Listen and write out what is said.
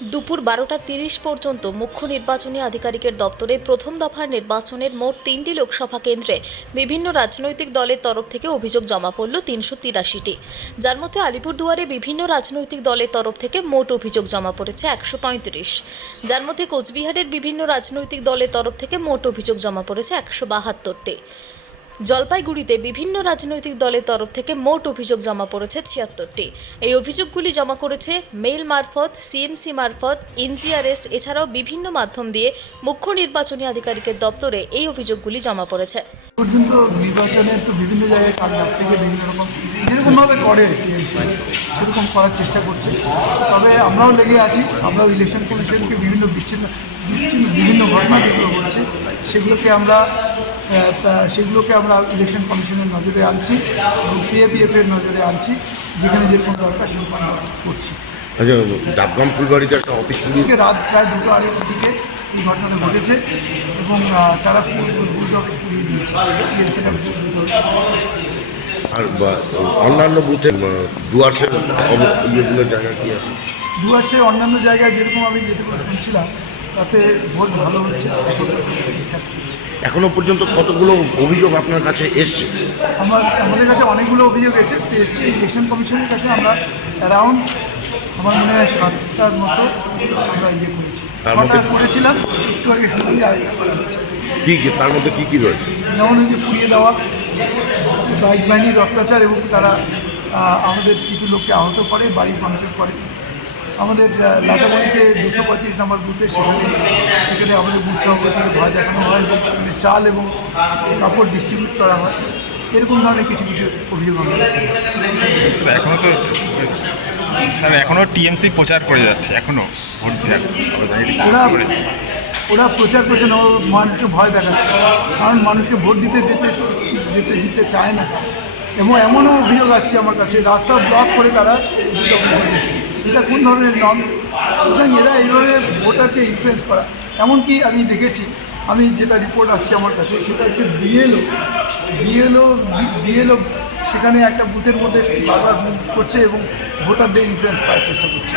দুপুর 12:30 পর্যন্ত মুখ্য নির্বাচনী আধিকারিকের দপ্তরে প্রথম দফার নির্বাচনের মোট 3টি লোকসভা কেন্দ্রে বিভিন্ন রাজনৈতিক দলের তরফ থেকে অভিযোগ জমা পড়ল 383টি, যার মধ্যে আলিপুরদুয়ারে বিভিন্ন রাজনৈতিক দলের তরফ থেকে মোট অভিযোগ জমা পড়েছে 135, যার মধ্যে কোচবিহারের বিভিন্ন রাজনৈতিক দলের তরফ থেকে মোট অভিযোগ জমা পড়েছে 172টি। জলপাইগুড়িতে বিভিন্ন রাজনৈতিক দলের তরফ থেকে মোট অভিযোগ জমা পড়েছে 76টি। এই অভিযোগগুলি জমা করেছে মেইল মারফত, সিএমসি মারফত, এনজিআরএস এছাড়াও বিভিন্ন মাধ্যম দিয়ে মুখ্য নির্বাচনী আধিকারিকের দপ্তরে এই অভিযোগগুলি জমা পড়েছে। পর্যন্ত নির্বাচনে তো বিভিন্ন জায়গায় কাজ থেকে বিভিন্ন রকম যেরকমভাবে করে টিএমসি সেরকম করার চেষ্টা করছে। তবে আমরাও লেগে আছি, আমরাও ইলেকশন কমিশনকে বিভিন্ন বিভিন্ন ঘটনা যেগুলো হচ্ছে সেগুলোকে আমরা ইলেকশন কমিশনের নজরে আনছি এবং সিএপিএফের নজরে আনছি, যেখানে যেরকম দরকার সেরকম আমরা করছি। আচ্ছা, ডাবগ্রাম ফুলবাড়িতে একটা অফিস রাত প্রায় 2:30টার দিকে এই ঘটনাটা ঘটেছে এবং তারা বুলডগে পুড়িয়ে দিয়েছে। আর অন্যান্য বুথে ডুয়ার্সের জায়গা কি আছে? ডুয়ার্সের অন্যান্য জায়গায় যেরকম আমি যেটুকু শুনছিলাম তাতে ভোট ভালো হচ্ছে, ঠিকঠাক চলছে। এখনো পর্যন্ত কতগুলো অভিযোগ আপনার কাছে এসছে? আমাদের কাছে অনেকগুলো অভিযোগ এসছে। ইলেকশন কমিশনের কাছে আমরা অ্যারাউন্ড আমার মনে হয় 7টার মতো আমরা করেছি। 6টা করেছিলাম, একটু আগে শুনলাম আরেকটা করা হচ্ছে। তার মধ্যে কী কী রয়েছে? যেমন ওই যে পুড়িয়ে দেওয়া, বাইক বাহিনীর অত্যাচার এবং তারা আমাদের কিছু লোককে আহত করে, বাড়ি ভাঙচুর করে। আমাদের লাটাগুড়িতে 235 নম্বর বুথে সেখানে আমাদের বুথ সভাপতিকে ভয় দেখানো হয় এবং সেখানে চাল এবং কাপড় ডিস্ট্রিবিউট করা হয়। এরকম ধরনের কিছু অভিযোগ আমরা এখনো টিএমসি প্রচার করে যাচ্ছে, এখনো ওরা প্রচার করছে না, মানুষকে ভয় দেখাচ্ছে, কারণ মানুষকে ভোট দিতে চায় না। এবং এমনও অভিযোগ আসছে আমার কাছে, রাস্তা ব্লক করে তারা এটা কোন ধরনের নন, সুতরাং এরা এইভাবে ভোটারকে ইনফ্লুয়েন্স করা। এমনকি আমি দেখেছি, আমি যেটা রিপোর্ট আসছে আমার কাছে সেটা হচ্ছে বিএলও সেখানে একটা বুথের মধ্যে বারবার মুভ করছে এবং ভোটারদের ইনফ্লুয়েন্স করার চেষ্টা করছে।